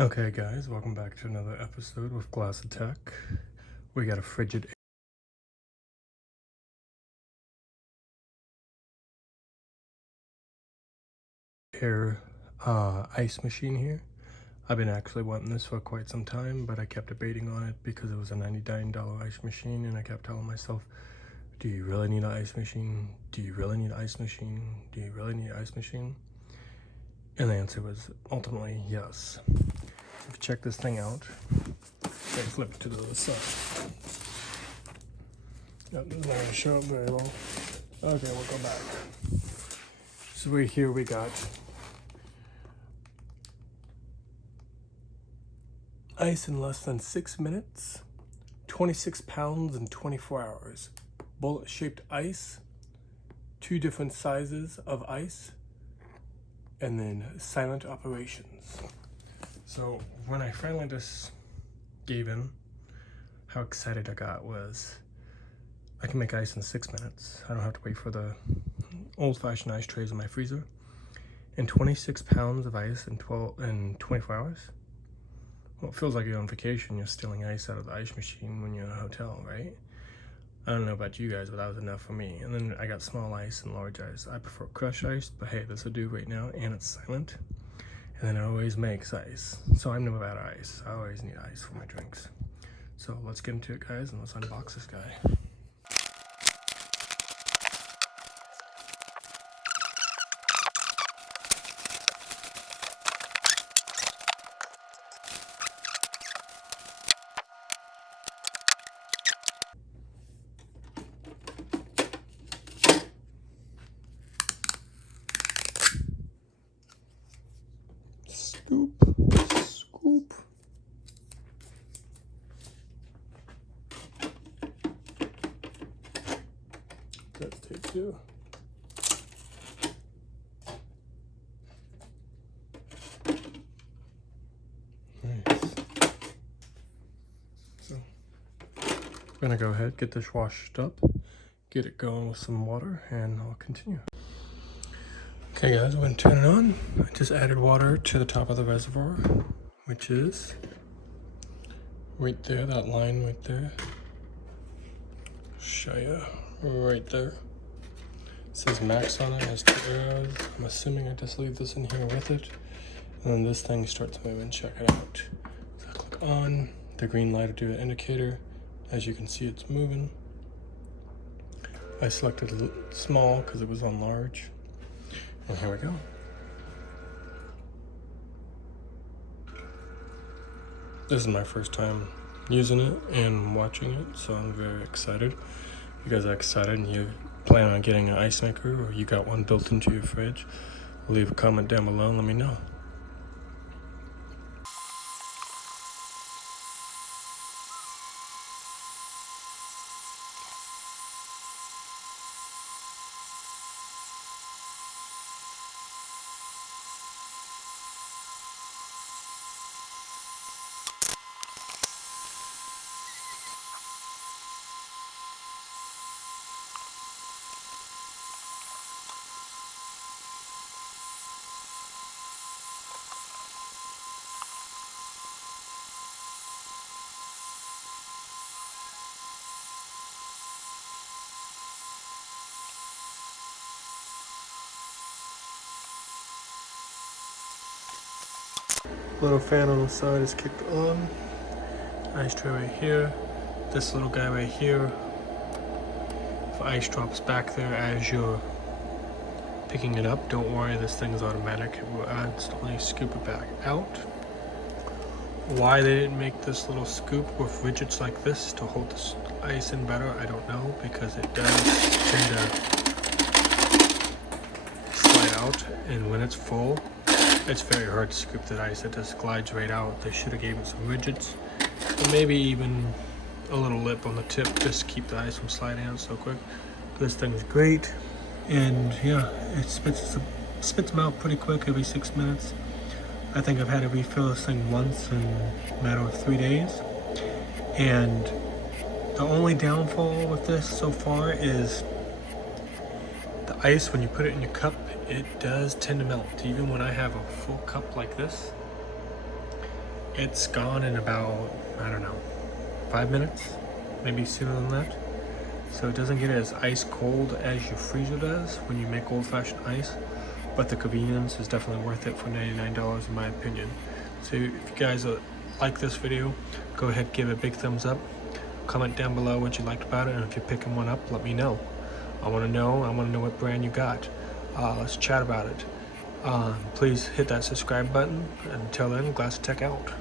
Okay guys, welcome back to another episode with Glass Attack. We got a Frigidaire ice machine here. I've been actually wanting this for quite some time, but I kept debating on it because it was a $99 ice machine, and I kept telling myself, do you really need an ice machine? Do you really need an ice machine? Do you really need an ice machine? And the answer was ultimately yes. If you check this thing out, let's flip it to the other side. Nope, this is not going to show up very well. Okay, we'll go back. So right here we got ice in less than 6 minutes, 26 pounds in 24 hours. Bullet-shaped ice, 2 different sizes of ice, and then silent operations. So when I finally just gave in, how excited I got was I can make ice in 6 minutes. I don't have to wait for the old-fashioned ice trays in my freezer. And 26 pounds of ice in 24 hours? Well, it feels like you're on vacation. You're stealing ice out of the ice machine when you're in a hotel, right? I don't know about you guys, but that was enough for me. And then I got small ice and large ice. I prefer crushed ice, but hey, this will do right now, and it's silent. And then it always makes ice. So I'm never out of ice. I always need ice for my drinks. So let's get into it, guys, and let's unbox this guy. Scoop. That's tape 2. Nice. So, I'm gonna go ahead, get this washed up, get it going with some water, and I'll continue. Okay guys, I'm gonna turn it on. I just added water to the top of the reservoir, which is right there, that line right there. Show you right there. It says max on it, has 2 arrows. I'm assuming I just leave this in here with it. And then this thing starts moving, check it out. So I click on, the green light will do an indicator. As you can see, it's moving. I selected small because it was on large. And here we go. This is my first time using it and watching it, so I'm very excited. If you guys are excited and you plan on getting an ice maker, or you got one built into your fridge, leave a comment down below and let me know. Little fan on the side is kicked on. Ice tray right here. This little guy right here. If ice drops back there as you're picking it up, don't worry, this thing is automatic. It will instantly scoop it back out. Why they didn't make this little scoop with widgets like this to hold this ice in better, I don't know, because it does tend to slide out, and when it's full, it's very hard to scoop that ice. It just glides right out. They should have gave it some widgets, and maybe even a little lip on the tip just to keep the ice from sliding out so quick. This thing is great, and yeah, it spits them out pretty quick every 6 minutes. I think I've had to refill this thing once in a matter of 3 days, and the only downfall with this so far is the ice. When you put it in your cup, it does tend to melt. Even when I have a full cup like this, It's gone in about, I don't know, 5 minutes, maybe sooner than that. So it doesn't get as ice cold as your freezer does when you make old-fashioned ice, but the convenience is definitely worth it for $99 in my opinion. So if you guys like this video, go ahead, give it a big thumbs up. Comment down below what you liked about it, and if you're picking one up, let me know. I want to know what brand you got. Let's chat about it. Please hit that subscribe button. Until then, Glass Tech out.